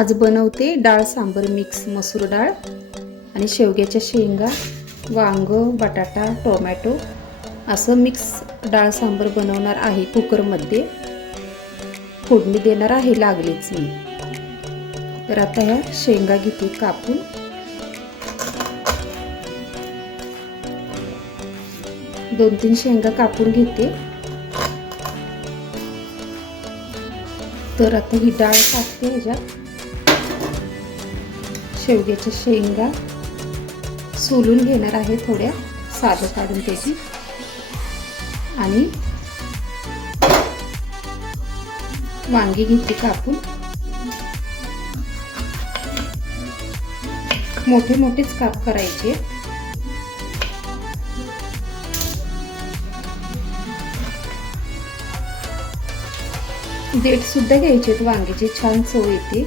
आज बनवते डाळ सांबर मिक्स मसूर डाळ आणि शेवग्याच्या शेंगा, वांग, बटाटा, टोमॅटो असं मिक्स डाळ सांबर बनवणार आहे. कुकरमध्ये फोडणी देणार आहे लागलीच मी. तर आता ह्या शेंगा घेते कापून. दोन तीन शेंगा कापून घेते. तर आता ही डाळ टाकते ह्याच्यात. शेवग्याच्या शेंगा सोलून घेणार आहे थोड्या, सालं काढून त्याची. आणि वांगी घेतली कापून. मोठे मोठेच काप करायचे. देठ सुद्धा घ्यायचे, वांग्याची छान चव येते.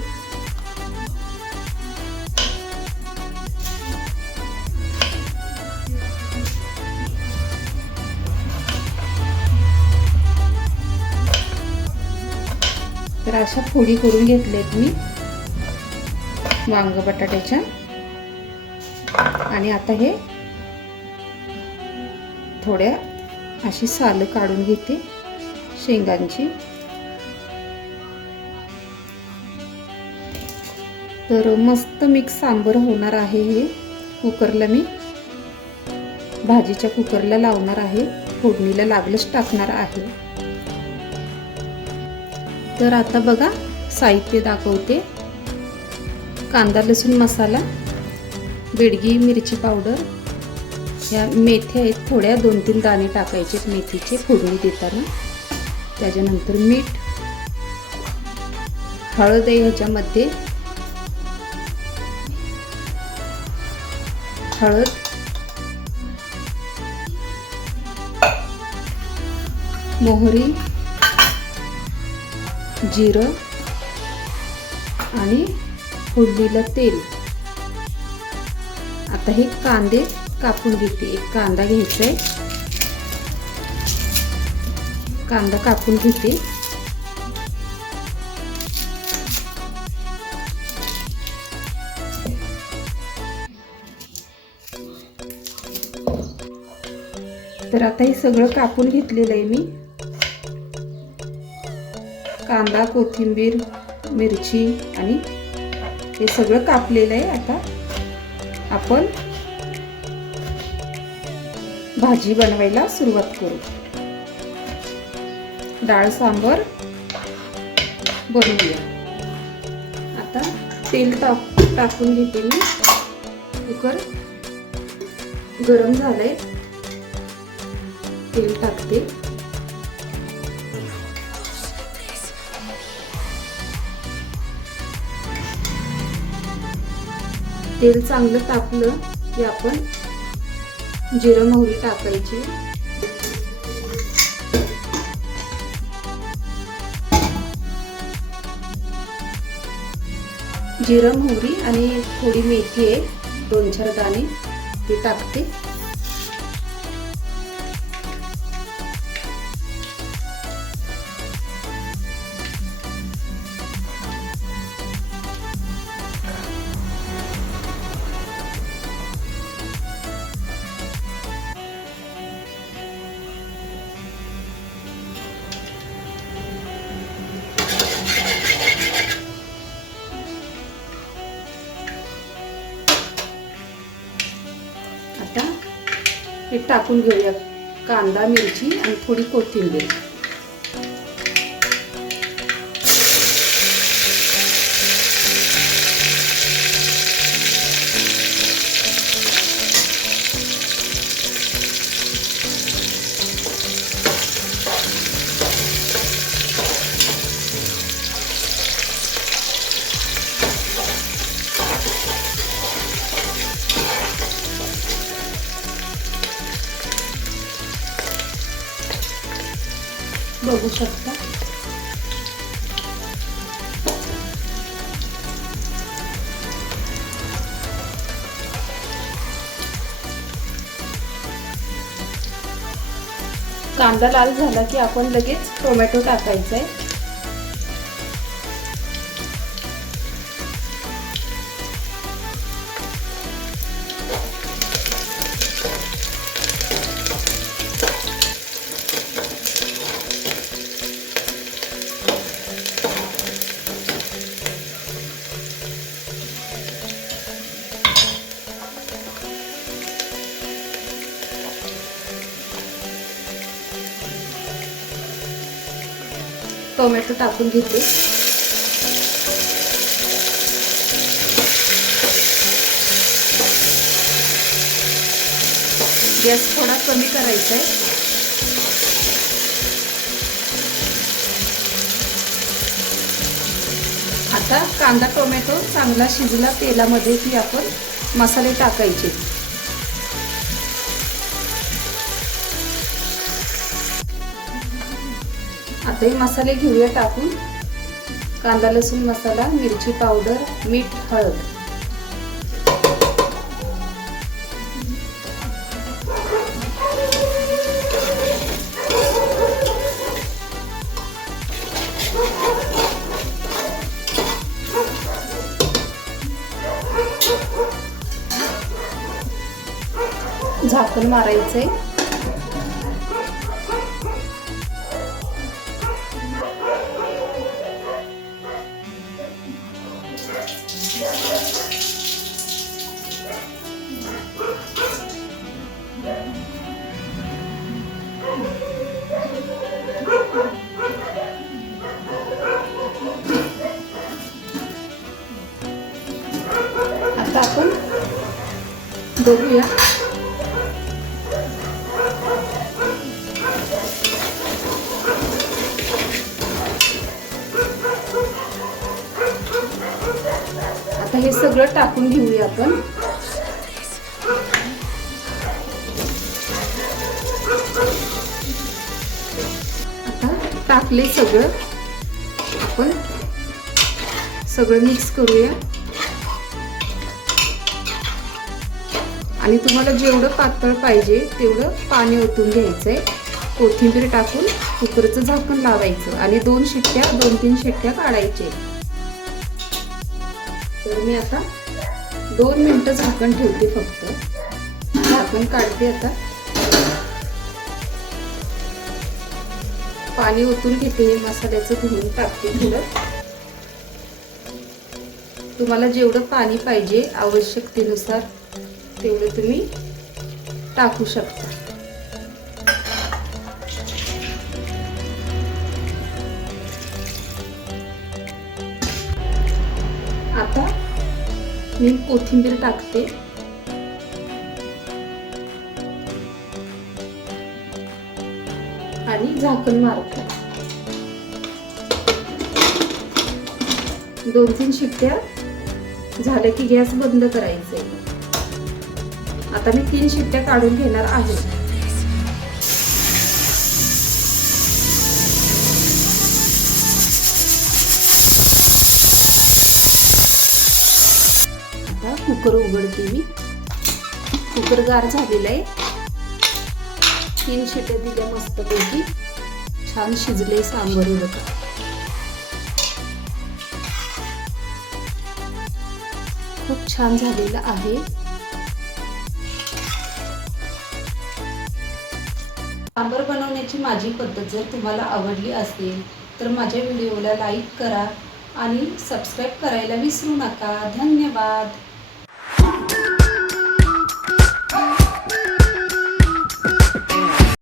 तर अशा फोडी करून घेतल्यात मी वांग बटाट्याच्या. आणि आता हे थोड्या अशी सालं काढून घेते शेंगांची. तर मस्त मिक्स सांबर होणार आहे हे. कुकरला मी भाजीच्या कुकरला लावणार आहे. फोडणीला लागलंच टाकणार आहे. तर आता बघा साहित्य दाखवते. कांदा लसूण मसाला, बेडगी मिरची पावडर, ह्या मेथ्या आहेत थोड्या, 2-3 दाणे टाकायचे मेथीचे फोडणी देताना. त्याच्यानंतर मीठ, हळद आहे ह्याच्यामध्ये, हळद, मोहरी, जिरं आणि फोडणीला तेल. आता हे कांदे कापून घेते. एक कांदा घ्यायचा आहे, कांदा कापून घेते. तर आता हे सगळं कापून घेतलेलं आहे मी. कांदा, कोथिंबीर, मिरची आणि हे सगळं कापलेलं आहे. आता आपण भाजी बनवायला सुरुवात करू. डाळ सांबर बनवूया. आता तेल टाकून घेते मी. कुकर गरम झालंय, तेल टाकते. तेल चांगलं तापलं की आपण जिरं मोहरी टाकायची. जिरं मोहरी आणि थोडी मेथी आहे, 2-4 दाणे, ते टाकते. आता हे टाकून घेऊया कांदा, मिरची आणि थोडी कोथिंबीर. बघू शकता. कांदा लाल झाला की आपण लगेच टोमॅटो टाकायचा आहे. टोमॅटो टाकून घेते. गॅस थोडा कमी करायचा आहे. आता कांदा टोमॅटो चांगला शिजला तेलामध्ये की आपण मसाले टाकायचे. आता हे मसाले घेऊया टाकून. कांदा लसूण मसाला, मिरची पावडर, मीठ, हळद. झाकण मारायचंय. आता आपण बघूया. आता हे सगळं टाकून घेऊया आपण. आता टाकले सगळं. आपण सगळं मिक्स करूया. आणि तुम्हाला जेवढं पातळ पाहिजे तेवढं पाणी ओतून घ्यायचंय. कोथिंबीर टाकून कुकरचं झाकण लावायचं आणि 2-3 शिट्ट्या काढायचे. तर मी आता 2 मिनिटं झाकण ठेवते फक्त. झाकण काढते. आता पाणी ओतून घेते. मसाल्याचं धुवून टाकते थोडं. तुम्हाला जेवढं पाणी पाहिजे आवश्यकतेनुसार तेवढं तुम्ही टाकू शकता. आता मी कोथिंबीर टाकते. आणि झाकण मारते. 2-3 शिट्ट्या झाल्या की गॅस बंद करायचा आहे. आता मी 3 शिट्ट्या काढून घेणार आहे. आता कुकर उघडते मी. कुकर गार झालेला आहे. 3 शिट्ट्या दिल्या मस्तपैकी. छान शिजले सांबर. बघा खूप छान झालेलं आहे. सांबर बनवण्याची माझी पद्धत जर तुम्हाला आवडली असेल तर माझ्या व्हिडिओला लाईक करा आणि सबस्क्राईब करायला विसरू नका. धन्यवाद.